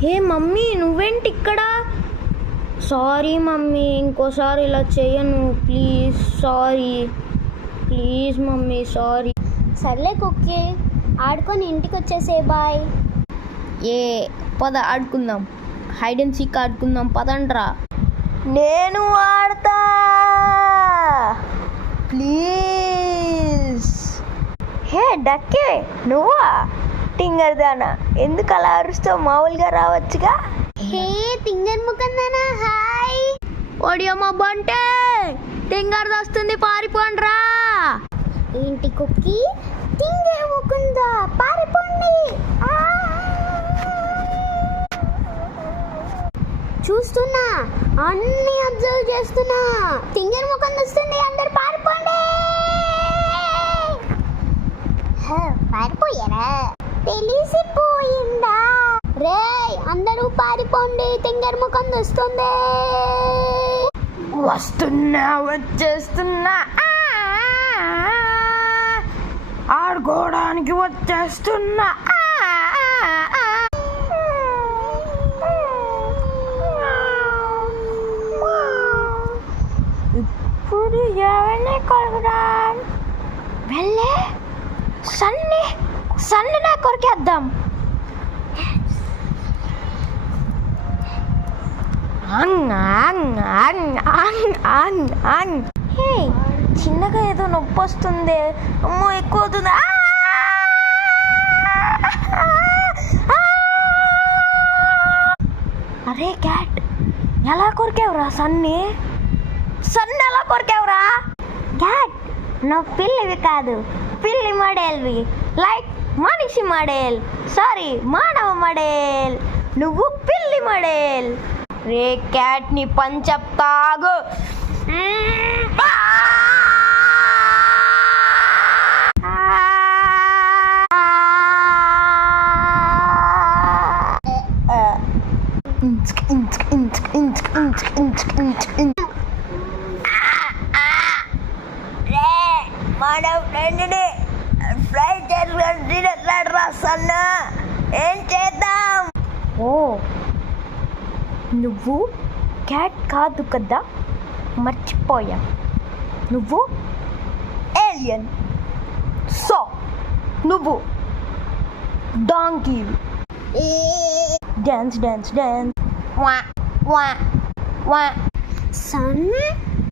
హే mummy, నువ్వేంటి ఇక్కడ? Sorry mummy, ఇంకోసారి ఇలా చేయను please. Sorry please mummy, sorry. సర్లే కుక్కీ, ఆడుకొని ఇంటికి వచ్చేసే. బాయ్. పద ఆడుకుందాం, హైడ్ అండ్ సీక్ ఆడుకుందాం, పదండ్రా. నేను ఆడతా ప్లీజ్. హే డక్కే, నువ్వా? టింగర్ దానా, ఎందుకు అలా అరుస్తావు? మామూలుగా రావచ్చుగా. హే తింగర్ ముఖందనా, హాయ్. ఒడియమ్మ బంటే, టింగర్ వస్తుంది, పారిపోండ్రా. ఏంటి కుక్కీ? తింగర్ ముకుందా, పారిపోండి. చూస్తున్నా, అన్ని అబ్జర్వ్ చేస్తున్నా. తింగర్ ముఖం వస్తుంది, అందరు పారిపోండి. పారిపోయారా? తెలిసిపోయిందా? రే అందరూ పారిపోండి, తింగర్ ముఖం వస్తుంది. వస్తున్నా, వచ్చేస్తున్నా, ఆడుకోవడానికి వచ్చేస్తున్నా. ఇప్పుడు ఎవరిని కొరకుదాం? వెళ్ళే సన్నినే కొరికేద్దాం. హే, చిన్నగా ఏదో నొప్పి వస్తుంది. అమ్మో, ఎక్కువ అవుతుంది. అరే క్యాట్, ఎలా కొరికేవరా? సన్ని ఎలా కొరికేవరా? క్యాట్, నువ్వు పిల్లివి కాదు, పిల్లి మోడల్వి. లైక్ మనిషి మోడల్, సారీ మానవ మోడల్. నువ్వు పిల్లి మోడల్. రే క్యాట్, ని పని చెప్తాగు. మన ఫ్రెండ్ని ఫ్రై చేసుకొని తినట్లాడు రా సన్న. ఏం చేద్దాం? ఓ, నువ్వు క్యాట్ కాదు కదా, మర్చిపోయా. నువ్వు ఏలియన్. సో నువ్వు డాంకీ. Dance dance dance. వా వా వా. సన్